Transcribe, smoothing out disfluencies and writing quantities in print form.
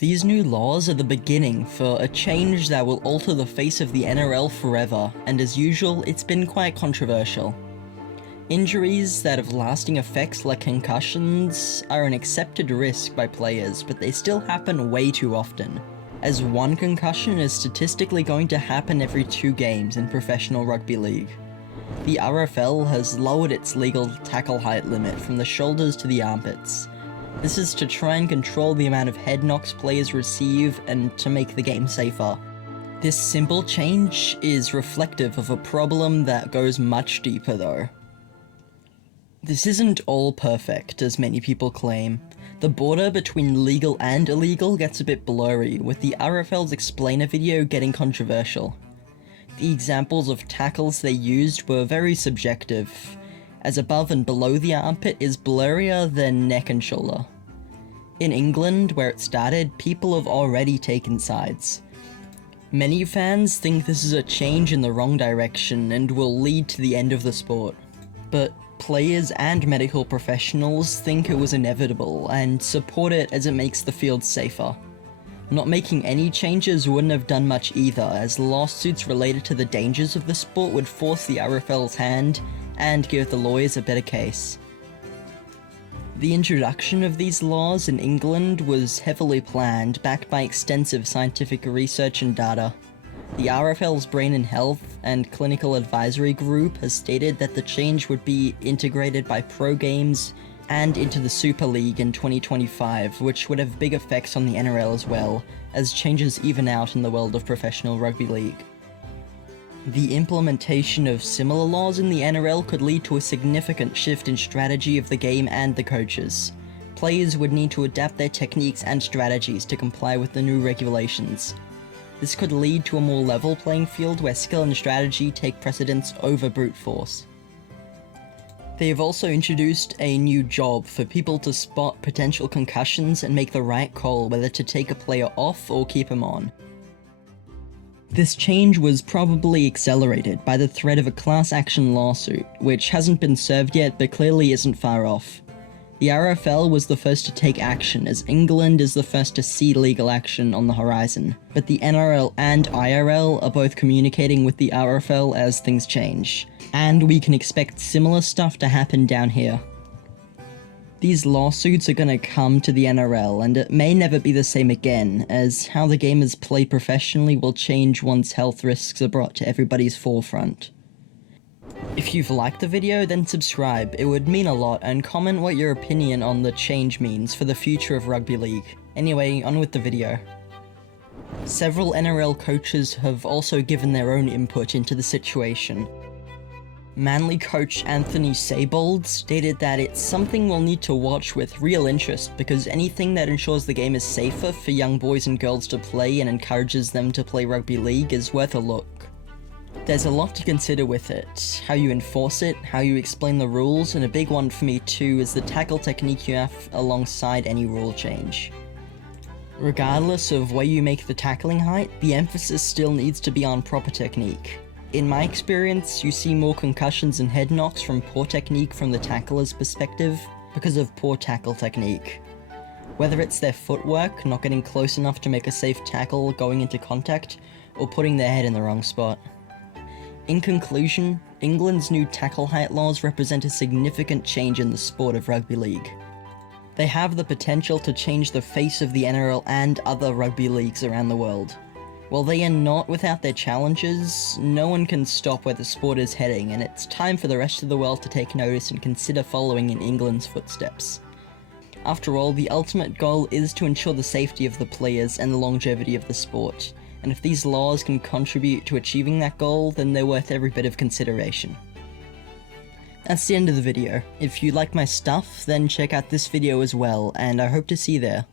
These new laws are the beginning for a change that will alter the face of the NRL forever, and as usual, it's been quite controversial. Injuries that have lasting effects like concussions are an accepted risk by players, but they still happen way too often, as one concussion is statistically going to happen every 2 games in professional rugby league. The RFL has lowered its legal tackle height limit from the shoulders to the armpits. This is to try and control the amount of head knocks players receive and to make the game safer. This simple change is reflective of a problem that goes much deeper though. This isn't all perfect, as many people claim. The border between legal and illegal gets a bit blurry, with the RFL's explainer video getting controversial. The examples of tackles they used were very subjective, as above and below the armpit is blurrier than neck and shoulder. In England, where it started, people have already taken sides. Many fans think this is a change in the wrong direction and will lead to the end of the sport. But players and medical professionals think it was inevitable and support it as it makes the field safer. Not making any changes wouldn't have done much either, as lawsuits related to the dangers of the sport would force the RFL's hand and give the lawyers a better case. The introduction of these laws in England was heavily planned, backed by extensive scientific research and data. The RFL's Brain and Health and Clinical Advisory Group has stated that the change would be integrated by pro games and into the Super League in 2025, which would have big effects on the NRL as well, as changes even out in the world of professional rugby league. The implementation of similar laws in the NRL could lead to a significant shift in strategy of the game and the coaches. Players would need to adapt their techniques and strategies to comply with the new regulations. This could lead to a more level playing field where skill and strategy take precedence over brute force. They have also introduced a new job for people to spot potential concussions and make the right call whether to take a player off or keep him on. This change was probably accelerated by the threat of a class action lawsuit, which hasn't been served yet but clearly isn't far off. The RFL was the first to take action, as England is the first to see legal action on the horizon, but the NRL and IRL are both communicating with the RFL as things change, and we can expect similar stuff to happen down here. These lawsuits are gonna come to the NRL, and it may never be the same again, as how the game is played professionally will change once health risks are brought to everybody's forefront. If you've liked the video, then subscribe, it would mean a lot, and comment what your opinion on the change means for the future of rugby league. Anyway, on with the video. Several NRL coaches have also given their own input into the situation. Manly coach Anthony Seibold stated that it's something we'll need to watch with real interest, because anything that ensures the game is safer for young boys and girls to play and encourages them to play rugby league is worth a look. There's a lot to consider with it, how you enforce it, how you explain the rules, and a big one for me too is the tackle technique you have alongside any rule change. Regardless of where you make the tackling height, the emphasis still needs to be on proper technique. In my experience, you see more concussions and head knocks from poor technique from the tackler's perspective because of poor tackle technique. Whether it's their footwork, not getting close enough to make a safe tackle going into contact, or putting their head in the wrong spot. In conclusion, England's new tackle height laws represent a significant change in the sport of rugby league. They have the potential to change the face of the NRL and other rugby leagues around the world. While they are not without their challenges, no one can stop where the sport is heading, and it's time for the rest of the world to take notice and consider following in England's footsteps. After all, the ultimate goal is to ensure the safety of the players and the longevity of the sport, and if these laws can contribute to achieving that goal, then they're worth every bit of consideration. That's the end of the video. If you like my stuff, then check out this video as well, and I hope to see you there.